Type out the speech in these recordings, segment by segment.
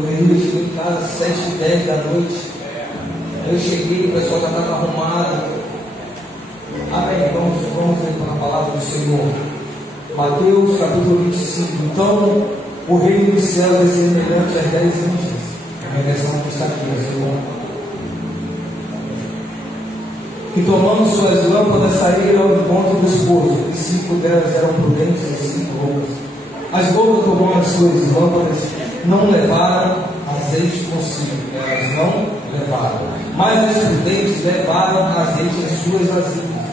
Poderia chegar em casa às 7h10 da noite. Eu cheguei, o pessoal já estava arrumado. Amém. Vamos ver para a palavra do Senhor. Mateus capítulo 25. Então, o reino dos céus é semelhante às 10 virgens. A versão que está aqui, Senhor. Que tomando suas lâmpadas saíram ao encontro do esposo, e 5 delas eram prudentes e 5 loucas. As loucas, tomando as suas lâmpadas, não levaram azeite consigo, elas não levaram. Mas as prudentes levaram azeite em suas vasilhas,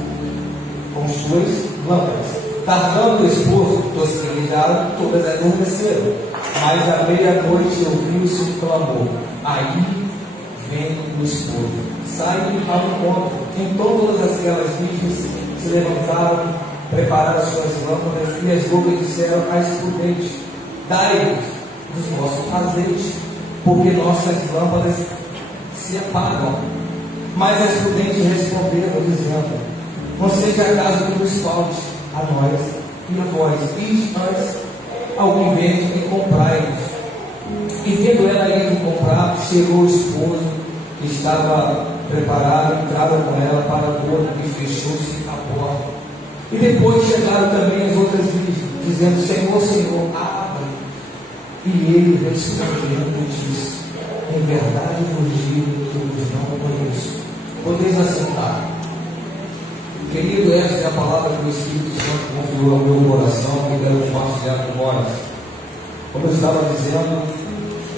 com suas lâmpadas. Tardando o esposo, tosquenejaram, todas adormeceram. Mas à meia-noite ouviu-se um clamor: aí vem o esposo. Saem ao encontro. Então todas aquelas virgens se levantaram, prepararam suas lâmpadas, e as loucas disseram às prudentes: dai-nos dos nossos azeite, porque nossas lâmpadas se apagam. Mas as prudentes responderam, dizendo: não seja acaso que nos falte a nós e a vós, e antes alguém vende e comprai-nos. E vendo ela indo comprar, chegou o esposo, que estava preparado, entrava com ela para o boda, e fechou-se a porta. E depois chegaram também as outras virgens, dizendo: Senhor, Senhor, abre. E ele respondendo disse: em verdade vos digo que vos não conheço. Podeis assentar. Querido, essa é a palavra que o Espírito Santo confiou ao meu coração, que quero compartilhar com nós. Como eu estava dizendo,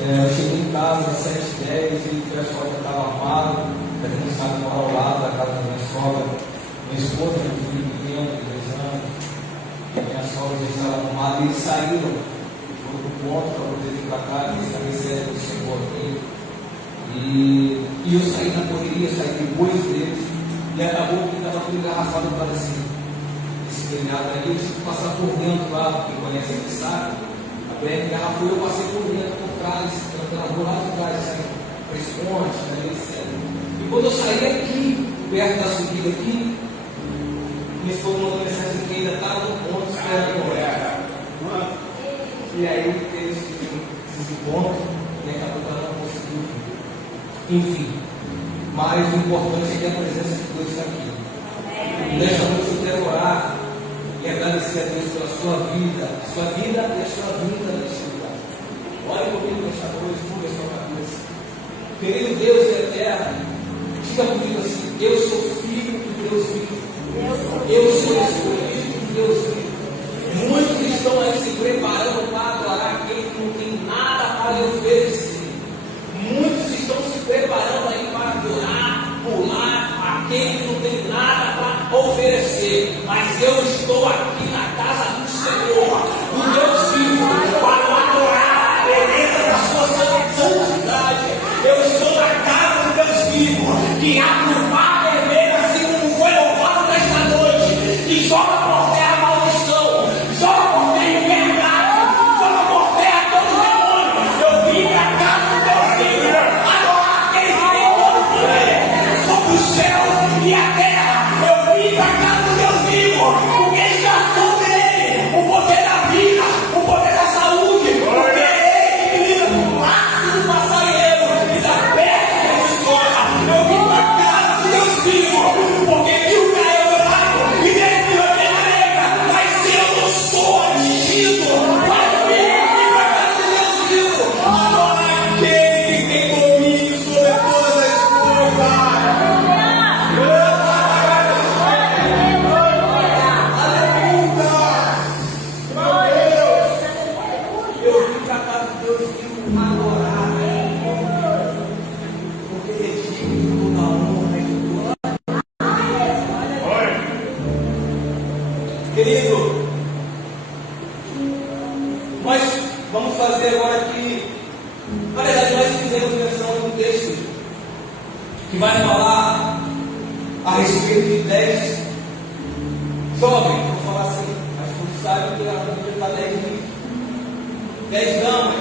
eu cheguei em casa às 7h10 e o pessoal já estava armado, para quem sabe morar ao lado da casa da minha sogra. Minha esposa e meu filho pequeno, de 3 anos, e a minha sogra já estava arrumada, e eles saíram do ponto para poder vir para cá, e estabeleceram o Senhor aqui. E eu saí na correria, saí depois deles. E acabou que estava tudo engarrafado para cima. Esse telhado aí, eu tive que passar por dentro lá, quem conhece aqui sabe. A BR engarrafou, eu passei por dentro, por trás, pela rua lá de trás, sabe? Para esse ponte, etc. E quando eu saí aqui, perto da subida aqui, minha esposa mandou mensagem que ainda estava no ponto, esperando. E aí teve esses encontros, e acabou que ela não conseguiu. Enfim. Mas o importante é que a presença de Deus está aqui. E nesta noite eu quero orar e agradecer a Deus pela sua vida e a sua vida neste lugar. Ore comigo nesta noite, curva a sua cabeça. Querido Deus eterno, diga comigo assim: eu sou filho de Deus vivo. Eu sou escolhido de Deus vivo. Muitos estão aí se preparando para adorar aquele que não tem nada para lhe oferecer. Muitos estão se preparando aí para adorar, pular, aquele que não tem nada para oferecer. Mas eu estou aqui na casa do Senhor, do Deus vivo, para adorar a beleza da sua santidade. Eu estou na casa do Deus vivo, que abre o mar vermelho, assim como foi louvado nesta noite, e joga por terra a maldição, joga por terra a enfermidade, joga por terra todo o demônio. Eu vim para a casa do Deus vivo, adorar aquele que tem todo o poder sobre os céus e a terra. Eu vim para a casa do Deus vivo, porque está sobre ele o poder da vida, o poder da saúde, porque é ele que lida com o máximo do passarinheiro e da peste que nos corta. Eu vim para a casa do Deus vivo, porque viu que é eudorado e desse meu negra, mas eu não sou atingido. Para mim, eu vim para a casa do Deus vivo, adorar aquele que tem domínio sobre todas as coisas. Eu vim para a casa de Deus vivo adorar, porque Ele é digno de toda honra e de toda glória. Querido, nós vamos fazer agora aqui, na verdade nós fizemos menção de um texto que vai falar a respeito de 10 jovens, vamos falar assim, mas todos sabem que a Bíblia está 10 damas.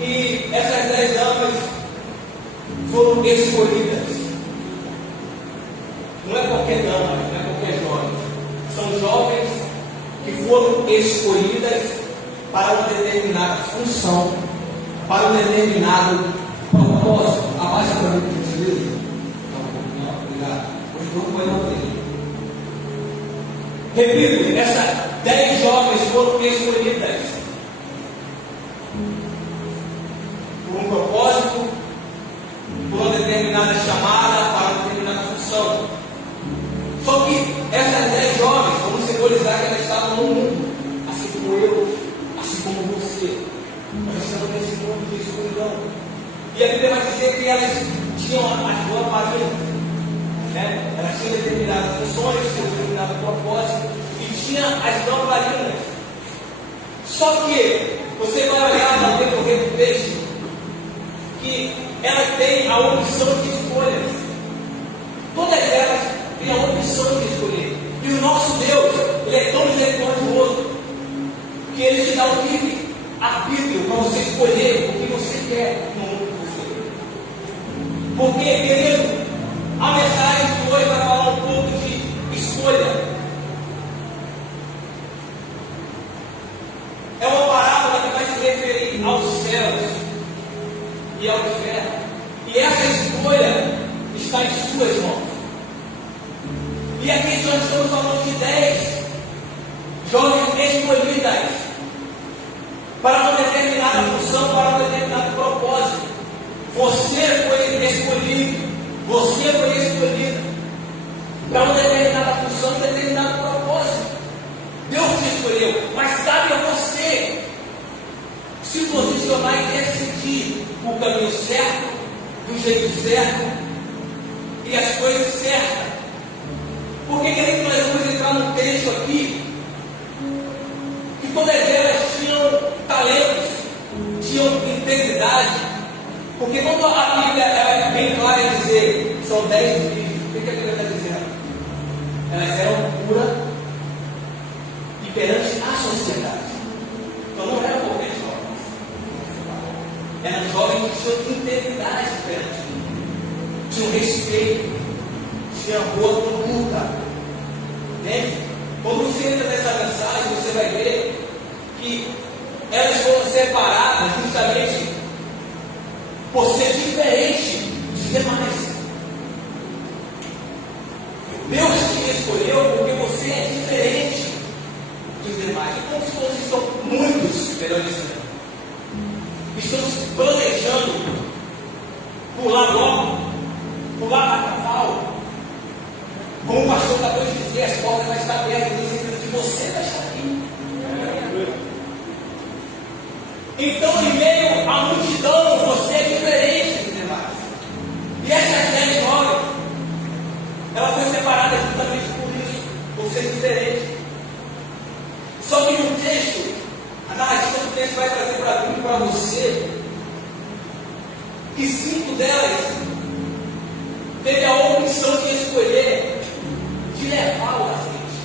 E essas 10 damas foram escolhidas. Não é qualquer dama, não é qualquer jovem. São jovens que foram escolhidas para uma determinada função, para um determinado propósito. Abaixa para mim, por gentileza. Não, obrigado. Hoje não vai não ter. Repito, essas 10 jovens foram escolhidas por um propósito, por uma determinada chamada, para uma determinada função. Só que essas 10 jovens, vamos simbolizar que elas estavam no mundo, assim como eu, assim como você. Nós estamos nesse mundo de escuridão. E a Bíblia vai dizer que elas tinham as lamparinas, né? Elas tinham determinadas funções, tinham determinado propósito, e tinham as lamparinas. Só que você vai olhar no decorrer do texto que ela tem a opção de escolhas. Todas elas têm a opção de escolher. E o nosso Deus, Ele é tão misericordioso que Ele te dá o livre arbítrio para você escolher o que você quer no mundo que você quer. Porque, querido, a mensagem de hoje vai falar um pouco de escolha. É uma parábola que vai se referir aos céus e ao inferno. E essa escolha está em suas mãos. E aqui nós estamos falando de 10 jovens escolhidas para uma determinada função, para um determinado propósito. Você foi escolhido, você foi escolhido para uma determinada função, um determinado propósito. Deus te escolheu, mas cabe a você se posicionar e decidir o caminho certo, do jeito certo e as coisas certas. Porque, querido, nós vamos entrar num texto aqui que todas elas tinham talentos, tinham integridade. Porque quando a Bíblia é bem clara em dizer são 10 filhos, o que a Bíblia está dizendo? Elas eram puras e perante a sociedade. Então não eram qualquer jovens. Eram jovens que tinham integridade perante Deus, tinham respeito, tinham boa conduta. Entende? Quando você entra nessa mensagem, você vai ver que elas foram separadas justamente por ser diferente dos demais. Deus te escolheu porque você é diferente dos demais. Então, se vocês estão muitos, melhor dizendo, estão se planejando pular logo, pular para cavalo. Como o pastor acabou de dizer, as portas vão estar abertas, e você vai estar aqui. Então, em meio à multidão, você é diferente dos demais. E essas 10 jovens, ela foi separada justamente por isso, por ser diferente. Só que no texto, a narrativa do texto vai trazer para mim e para você que 5 delas teve a opção de escolher, de levá-lo à frente.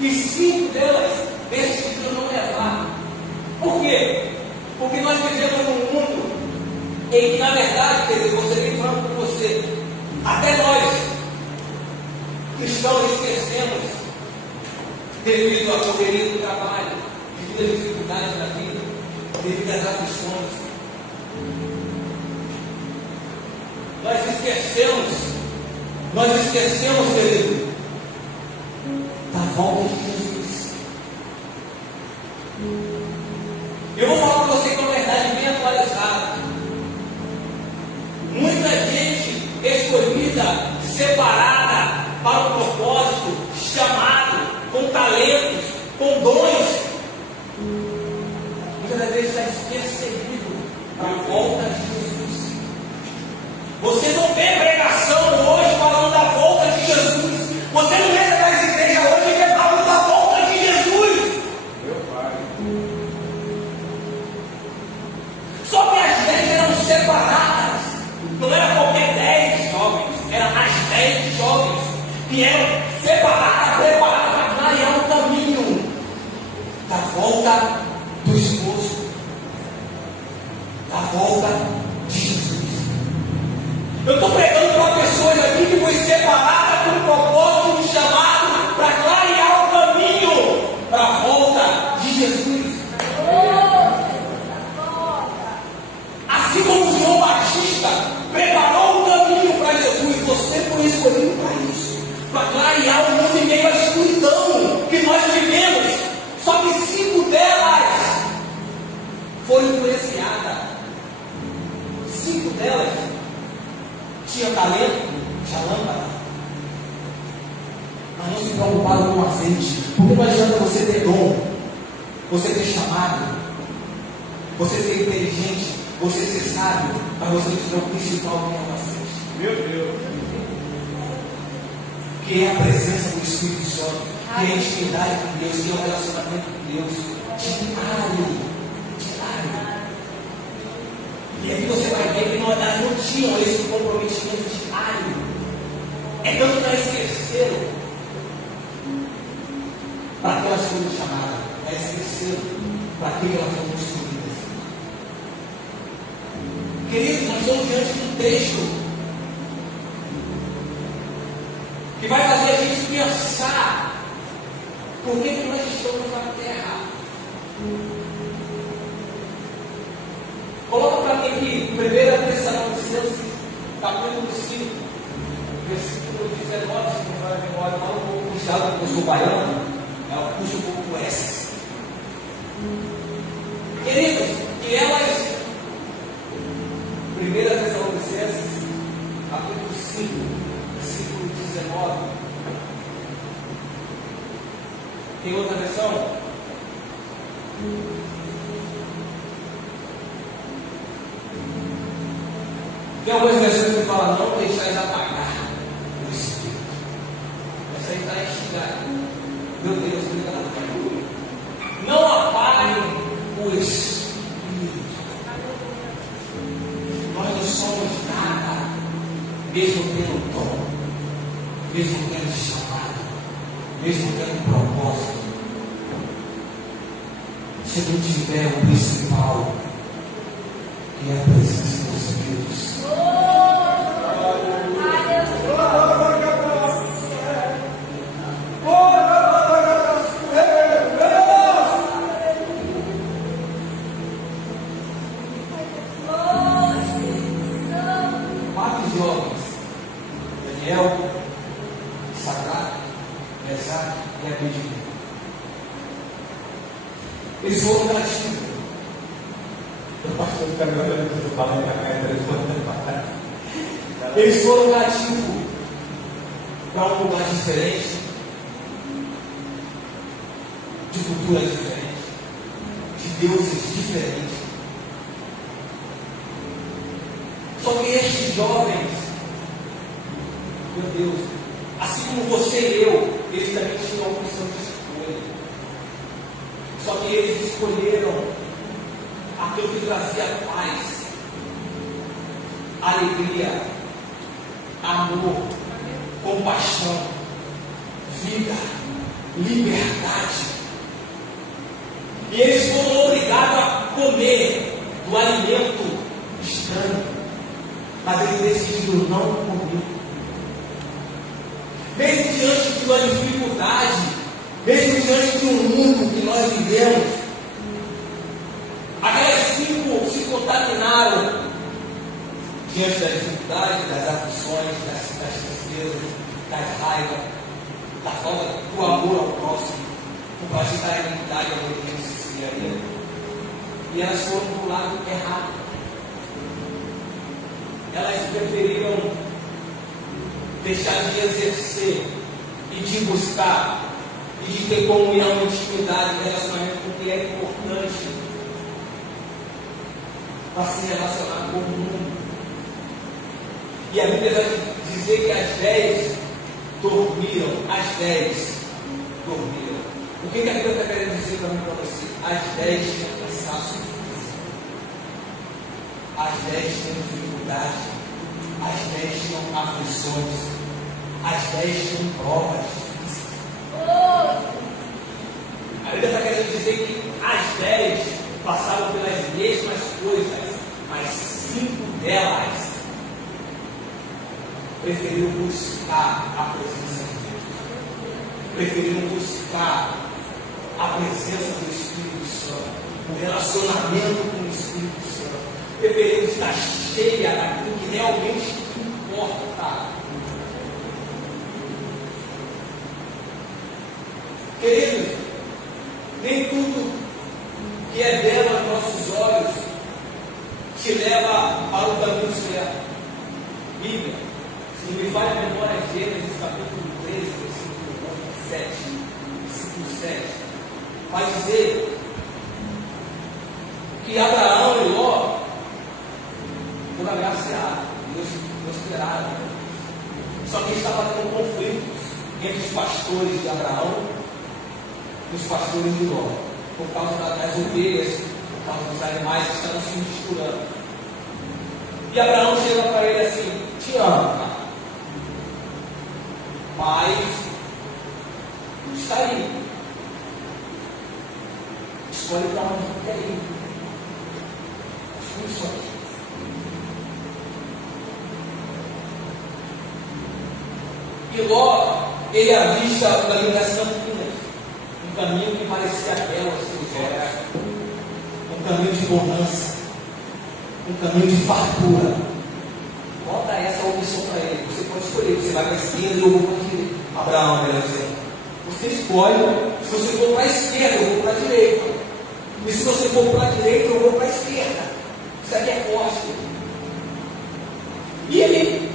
E 5 delas decidiram não levar. Por quê? Porque nós vivemos num mundo em que, na verdade, quer dizer, você bem franco com você, até nós, cristãos, esquecemos, devido à correria do trabalho, devido às dificuldades da vida, devido às aflições. Nós esquecemos, querido, da volta de Jesus. Eu vou falar para você com uma verdade bem atualizada. Muita gente escolhida, separada para um propósito, chamado, com talentos, com dons, muitas vezes está despercebido para a volta de Jesus. Você não vê pregação hoje falando da volta de Jesus. Você não vê nas igrejas hoje que falando da volta de Jesus. Meu Pai. Só que as 10 eram separadas. Não era qualquer 10 jovens. Eram as 10 jovens que eram separadas, preparadas para clarear o caminho da volta do esposo, da volta de Jesus. Eu estou pregando para pessoas aqui que foi separada por um propósito, um chamado para clarear o caminho para a tinha talento, tinha lâmpada, mas não se preocuparam com o azeite. Porque não adianta você ter dom, você ter chamado, você ser inteligente, você ser sábio, mas você não o principal que é o azeite. Meu Deus. Que é a presença do Espírito Santo, que é a intimidade com Deus, que é o relacionamento com Deus, diário. E aí você vai ver que nós não tínhamos esse comprometimento diário. É tanto que elas esqueceram para que elas foram chamadas, elas esqueceram para que elas foram construídas. Queridos, nós estamos diante de um texto que vai fazer a gente pensar por que nós estamos na terra. Coloca para mim aqui, 1 Tessalonicenses, capítulo 5, versículo 19, se não vai memória, não um pouco puxado, porque eu sou baiano, puxa um pouco o S. Queridos, que elas, 1 Tessalonicenses, capítulo 5, versículo 19, tem outra versão? Tem algumas versões que falam, não deixais apagar o Espírito. Essa aí está instigada. Meu Deus, não apaguem o Espírito. Nós não somos nada, mesmo tendo dom, mesmo tendo chamado, mesmo tendo propósito. Se não tiver o principal, que é a presença do Espírito Santo. Quatro jovens, Daniel, Sadraque, Mesaque e Abednego, eles foram cativos. Eles foram cativos para um lugar diferente, de cultura diferente, de deuses diferentes. Só que estes jovens, meu Deus, assim como você e eu, eles também tinham a opção de escolha. Só que eles escolheram aquilo que trazia paz, alegria, amor, compaixão, vida, liberdade. E eles foram obrigados a comer do alimento estranho, mas eles decidiram não comer. Mesmo diante de uma dificuldade, mesmo diante de um mundo que nós vivemos, aquelas cinco se contaminaram diante das dificuldades, das aflições, das tristezas, das raivas, da falta do amor ao próximo, do prazer da iniquidade e a obediência seria. E elas foram para o lado errado. Elas preferiram deixar de exercer e de buscar e de ter comunhão, intimidade, relacionamento com o que é importante para se relacionar com o mundo. E a Bíblia vai dizer que as 10 dormiram. As 10 dormiram. O que a Bíblia está querendo dizer para mim e para você? As 10 tinham cansaço físico. As 10 tinham dificuldade. As 10 tinham aflições. As 10 tinham provas difíceis. A Bíblia está querendo dizer que as 10 passaram pelas mesmas coisas, mas 5 delas preferiram buscar a presença de Deus, preferiram buscar a presença do Espírito Santo, o relacionamento com o Espírito Santo, preferiram estar cheia daquilo que realmente importa. Queridos, nem tudo que é belo aos nossos olhos te leva para o caminho certo. Bíblia, Me vai à memória Gênesis capítulo 13, versículo 7. Versículo 7. Vai dizer que Abraão e Ló foram agraciados. Deus prosperaram. Só que estava tendo conflitos entre os pastores de Abraão e os pastores de Ló, por causa das ovelhas, por causa dos animais que estavam se misturando. E Abraão chega para ele assim: te amo, cara, mas está aí, escolhe para onde quer ir, as funções. E Ló, ele avista o caminho das campinas, um caminho que parecia aquela aos seus olhos, um caminho de bonança, um caminho de fartura. Bota essa opção para ele. Você pode escolher, você vai para a esquerda e eu vou para a direita. Abraão, melhor dizendo. Você escolhe. Se você for para a esquerda, eu vou para a direita. E se você for para a direita, eu vou para a esquerda. Isso aqui é forte. E ele,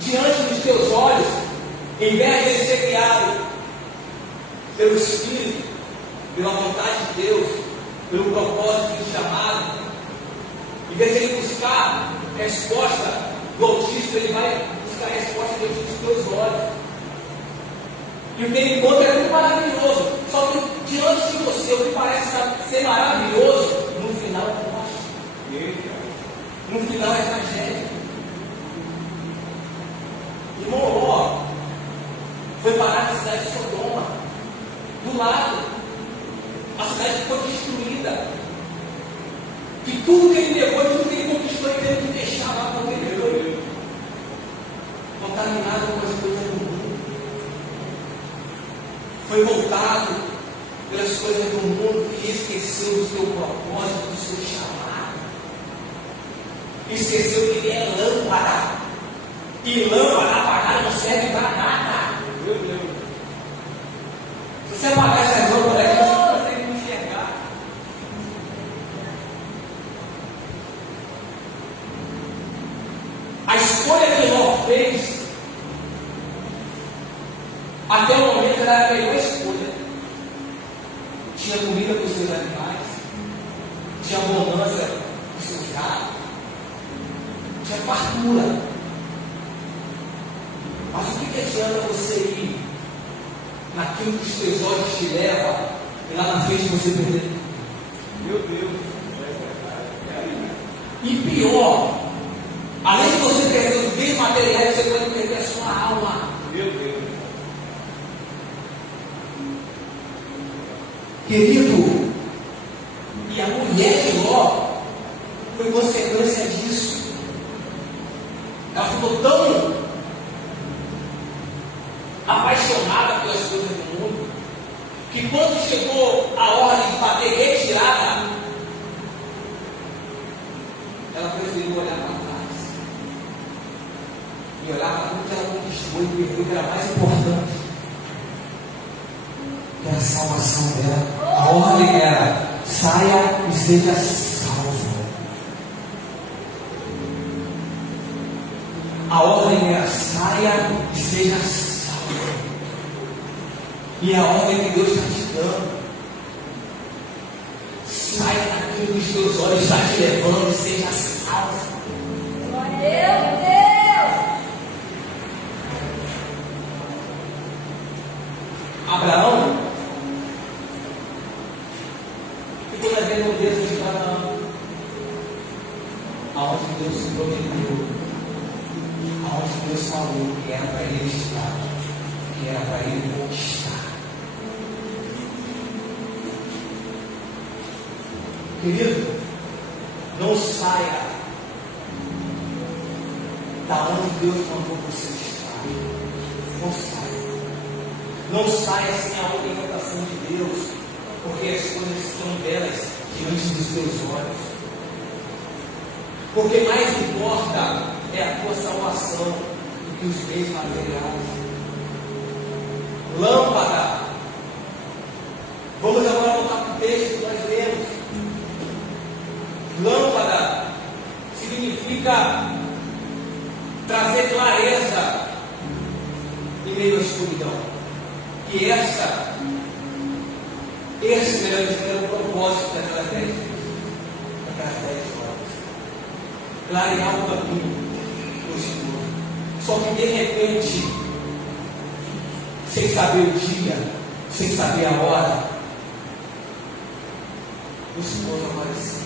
diante dos teus olhos, em vez de ele ser criado pelo Espírito, pela vontade de Deus, pelo propósito do chamado, em vez de ele buscar resposta do autista, ele vai buscar a resposta diante dos teus olhos. E o que ele encontra é muito maravilhoso. Só que diante de você, o que parece ser maravilhoso, no final é morte. No final é tragédia. Irmão Ló foi parar na cidade de Sodoma, do lado. A cidade que foi destruída. E tudo que ele levou, tudo que ele conquistou, ele teve que deixar lá quando ele foi contaminado com as coisas do mundo. Foi voltado pelas coisas do mundo e esqueceu do seu propósito, do seu chamado. Esqueceu que ele é lâmpada. E lâmpada apagada não serve para nada. Meu Deus. Se você apagar essas lâmpadas aqui, você não consegue enxergar. A escolha que Ló fez, até o momento, era a melhor escolha. Tinha comida para os seus animais, tinha abundância para os seus gatos, tinha fartura. Mas o que adianta você ir naquilo que os teus olhos te levam e lá na frente você perder? Meu Deus! E pior, além de você perder os bens materiais, você pode perder a sua alma. Meu Deus! Querido, e a mulher de Ló foi consequência disso. Ela ficou tão apaixonada pelas coisas do mundo, que quando chegou a ordem de bater retirada, ela preferiu olhar para trás e olhar para tudo que ela conquistou e perdeu, que era mais importante, que era a salvação dela. A ordem era: saia e seja salvo. A ordem era: saia e seja salvo. E a ordem que Deus está te dando: saia daquilo que os teus olhos estão te levando e seja salvo. Meu Deus! Abraão ficou devendo o dedo de Canaã, aonde Deus se prometeu, aonde Deus falou que era para ele estar, que era para ele conquistar. Querido, não saia da onde Deus mandou você estar. Não saia. Não saia sem a orientação de Deus, porque as coisas estão belas diante dos teus olhos. Porque mais importa é a tua salvação do que os bens materiais. Lâmpada. Vamos agora voltar para o texto que nós lemos. Lâmpada significa trazer clareza escuridão. E esse melhor dizendo, era o propósito daquelas 10 horas. Clarear o caminho do Senhor. Só que de repente, sem saber o dia, sem saber a hora, o Senhor apareceu.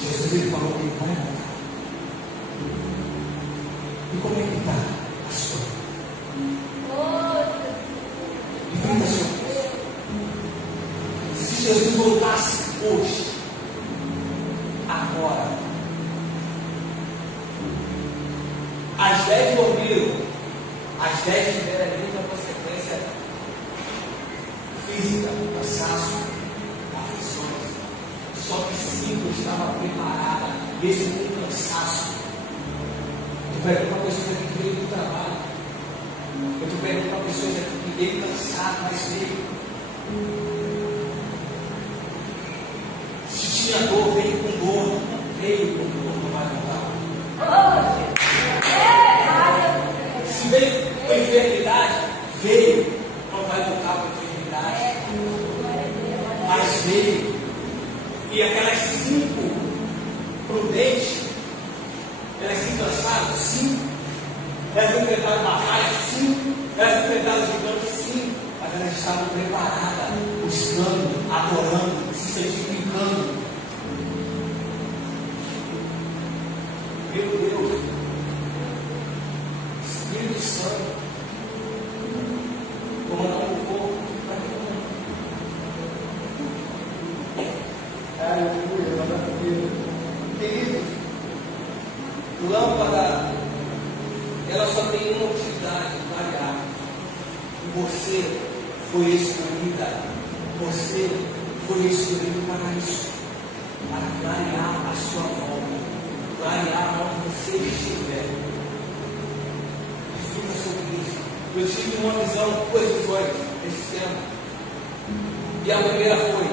Jesus ele falou que ele vai voltar. E como é que está a sua vida? Enfrenta a sua vida. Se Jesus voltasse hoje, agora, as 10 dormiram, as 10 tiveram a mesma consequência física, cansaço, aflições. Só que 5 estavam preparadas, mesmo com cansaço. Tu pergunta uma pessoa que veio do trabalho. Eu pergunto uma pessoa que veio cansado, mas veio. Se tinha dor, veio com dor. Veio com dor, não vai voltar. Se veio com enfermidade, veio, não vai voltar com enfermidade. Mas veio. E aquelas 5 prudentes, elas se cansaram, sim. Elas enfrentaram batalhas, sim. Elas enfrentaram gigantes, sim. Mas elas estavam preparadas, buscando, adorando, se santificando. Meu Deus, Espírito Santo, comandar o povo para queridos, lâmpada, ela só tem uma utilidade, clarear. E você foi escolhida, você foi escolhido para isso, para clarear a sua volta, clarear onde você estiver. Reflita sobre isso. Eu tive uma visão, 2 visões esse tempo. E a primeira foi.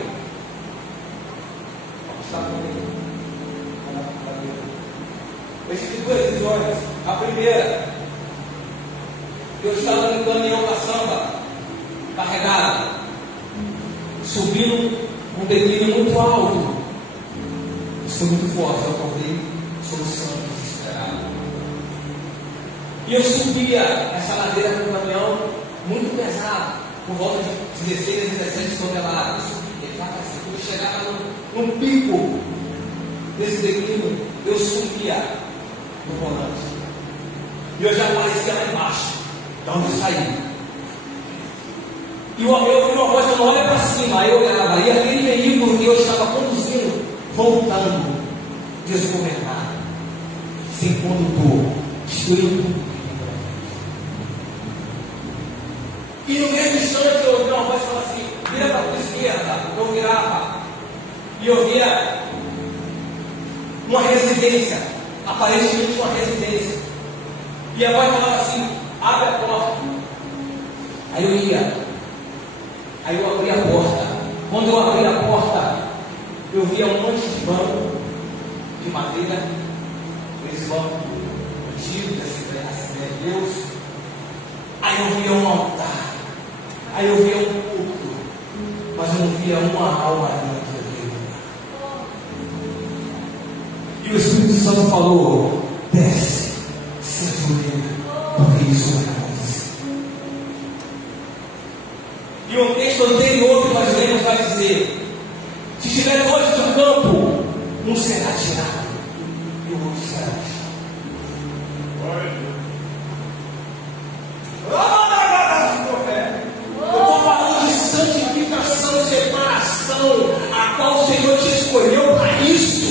Eu tive 2 visões. A primeira, eu estava no caminhão da samba, carregado, subindo um declínio muito alto. Isso foi muito forte, eu acordei solução desesperada. E eu subia essa ladeira com um caminhão muito pesado, por volta de 16 a 17 toneladas. Quando eu chegava num pico desse declínio, eu subia no volante. E eu já aparecia lá embaixo, de onde eu saí. E eu ouvi uma voz falando, olha para cima. Aí eu olhava, e aquele veículo que eu estava conduzindo, voltando, desgovernado, sem condutor, destruindo tudo. E no mesmo instante eu ouvi uma voz falando assim, vira para a tua esquerda. Eu virava, e eu via uma residência, aparentemente uma residência. E a voz falava assim, abre a porta. Aí eu ia. Aí eu abri a porta. Quando eu abri a porta, eu via um monte de banco de madeira, aqueles bancos antigos, Assembleia de Deus. Aí eu via um altar. Aí eu via um culto. Mas eu não via uma alma dentro dele. E o Espírito Santo falou, desce, se ajoelha, porque isso vai acontecer. E um texto anterior que nós lemos vai dizer, se tiver 2 no campo, um será tirado e o outro será deixado. Eu estou falando de santificação, separação, a qual o Senhor te escolheu para isso.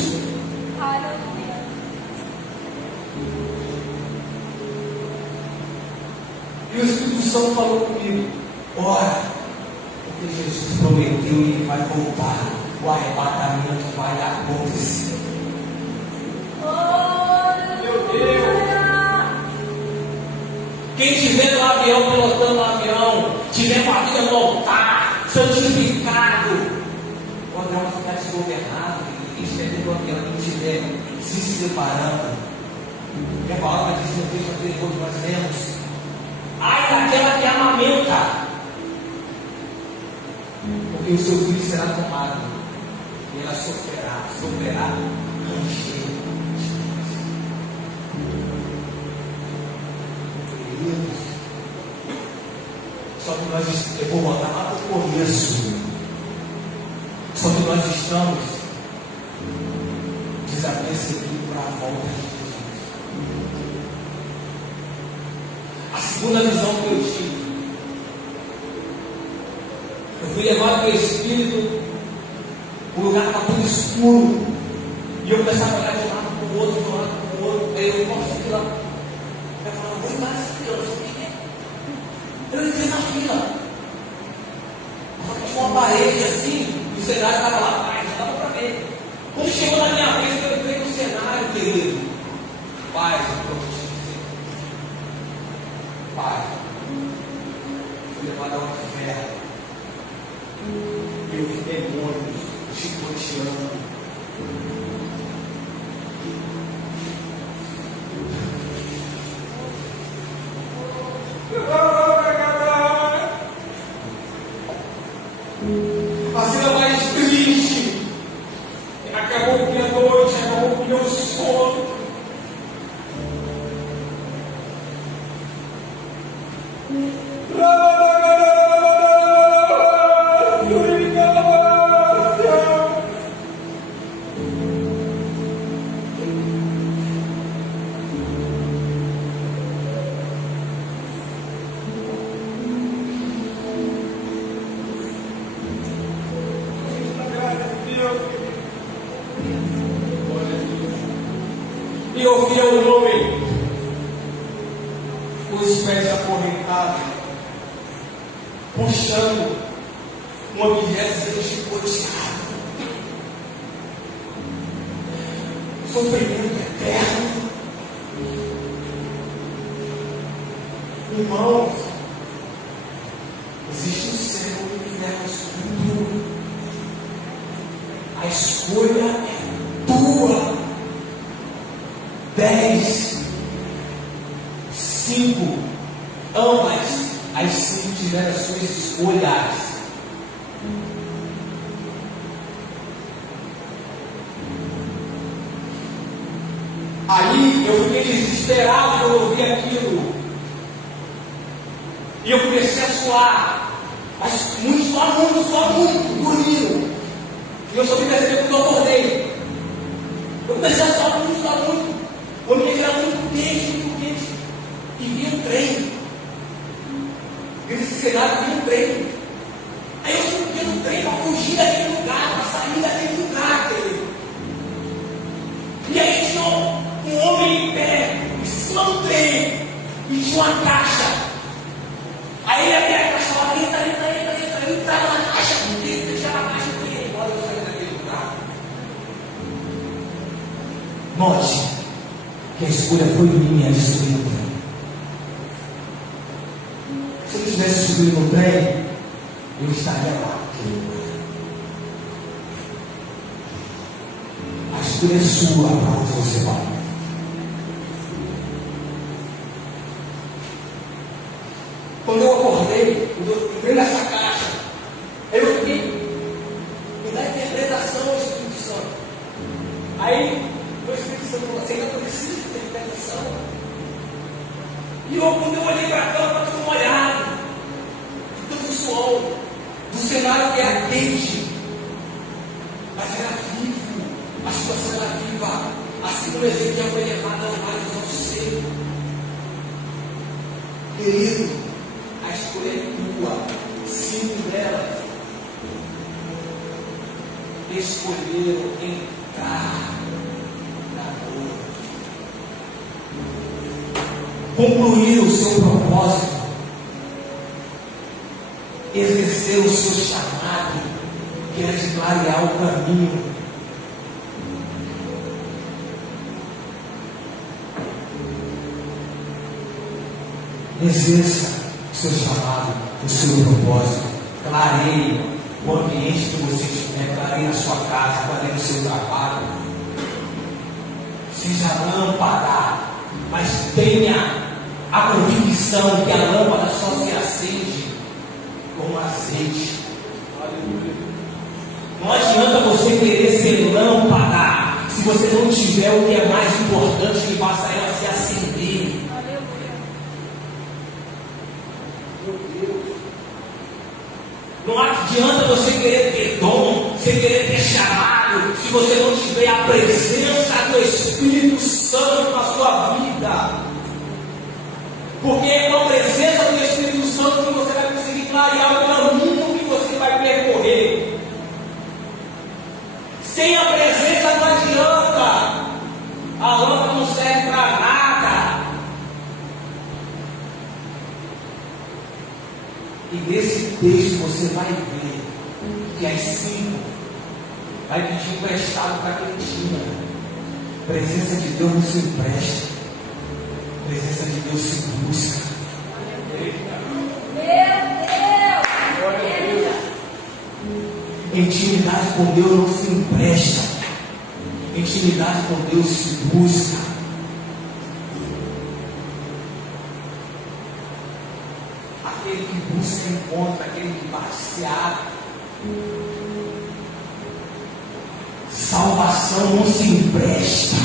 E o Espírito Santo falou comigo, ora, porque Jesus prometeu e Ele vai voltar, o arrebatamento vai acontecer. Meu Deus! Quem estiver no avião, pilotando no avião, tiver com a vida no altar, santificado, o avião ficar desgovernado, e estiver dentro do avião, quem estiver se separando, E a palavra diz no texto anterior que nós lemos: ai daquela que amamenta, porque o seu filho será tomado e ela sofrerá ranger. Só que eu vou voltar lá para o começo. Só que nós estamos desapercebidos para a volta de Jesus. A segunda visão que eu tive, eu fui levado pelo Espírito, o lugar está tudo escuro, e eu começava a olhar de um lado para o outro, de um lado para o outro, aí eu posso ir lá. Eu falava, vou embora essa fila, não sei o que é. Eu entrei na fila. Tinha uma parede assim, e o cenário estava lá atrás, não dava para ver. Quando chegou na minha vez, eu entrei no cenário, querido. Pai, eu vou te dizer. Pai, fui levado a uma fé. Eu vi demônios chicoteando. A cena mais triste. Acabou minha noite, acabou meu sono. E eu via o homem com os pés acorrentados, puxando um objeto sendo chicoteado. Sofrimento eterno. Irmãos, existe o céu e o inferno futuro. A escolha é tua. 10, 5, ambas as 5 tiveram as suas escolhas. Aí eu fiquei desesperado quando eu vi aquilo. E eu comecei a suar. Mas muito, dormindo. E eu só me percebi quando eu acordei. Eu comecei a suar muito. Eu me era muito quente. E vi um trem. Nesse cenário, vi um trem. Aí eu subi no trem para fugir daquele lugar, para sair daquele lugar, querido. E aí tinha um homem em pé, em cima do trem, e tinha uma caixa. Aí ele abriu a caixa lá, entra, eu entrava na caixa, deixava a caixa e ia embora, eu saí daquele lugar. Note que a escolha foi minha de subir no trem. Se eu não tivesse subido no trem, eu estaria lá. A escolha é sua para onde você vai. Quando eu acordei, eu entrei nessa caixa, eu fiquei me dá interpretação ao Espírito Santo. Aí o Espírito Santo falou, você ainda precisa de interpretação. E quando eu olhei para a cama, eu estava molhado, de tanto sol, do cenário que era quente, mas era vivo, a situação era viva, assim como Ezequiel foi levado ao vale do nosso ser. Querido, a escolha é tua. 5 delas escolheram entrar na noite, concluir o seu propósito, exercer o seu chamado, que era de clarear o caminho. Exerça o seu chamado, o seu propósito, clareie o ambiente que você estiver, clareie a sua casa, clareie o seu trabalho. Seja lâmpada mas tenha a convicção que a lâmpada só se acende com azeite. Não adianta você querer ser lâmpada se você não tiver o que é mais importante que faça ela se acender. Meu Deus. Não adianta você querer ter dom, você querer ter chamado, se você não tiver a presença do Espírito Santo na sua vida. Porque é com a presença do Espírito Santo que você vai conseguir clarear o caminho que você vai percorrer. Sem a presença não adianta. A lâmpada não serve para nada. E nesse texto você vai ver que as 5 vai pedir emprestado para quem tinha. Presença de Deus não se empresta. Presença de Deus se busca. Meu Deus! Intimidade com Deus não se empresta. Intimidade com Deus se busca. Aquele que busca encontra, aquele que bate se abre. Salvação não se empresta.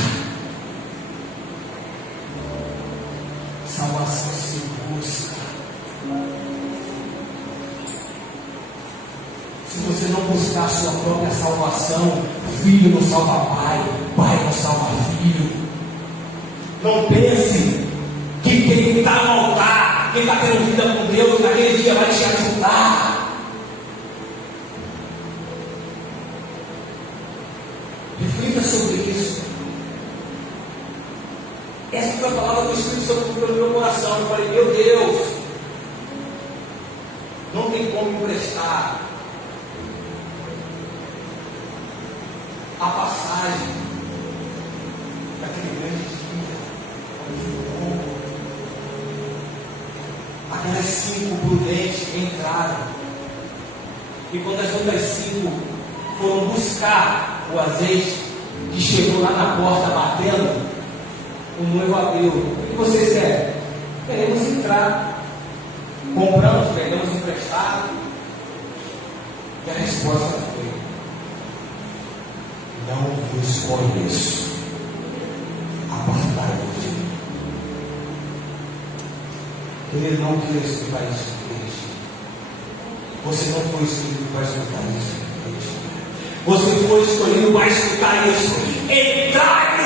Salvação se busca. Se você não buscar a sua própria salvação, filho não salva pai, pai não salva filho. Não pense que quem está no altar, quem está tendo vida com Deus, naquele dia vai te ajudar. Reflita sobre isso. Essa foi a palavra do Espírito Santo no meu coração. Eu falei, meu Deus, não tem como emprestar a passagem daquele grande dia. Aquelas 5 prudentes entraram. E quando as outras 5 foram buscar o azeite, que chegou lá na porta batendo, o noivo abriu. O que vocês querem? Queremos entrar. Compramos, vendemos emprestado. E a resposta foi: não vos conheço. Apartai-vos de mim. Ele não quer escutar isso, igreja. Você não foi escolhido para escutar isso, igreja. Você foi escolhido para escutar isso. Entrai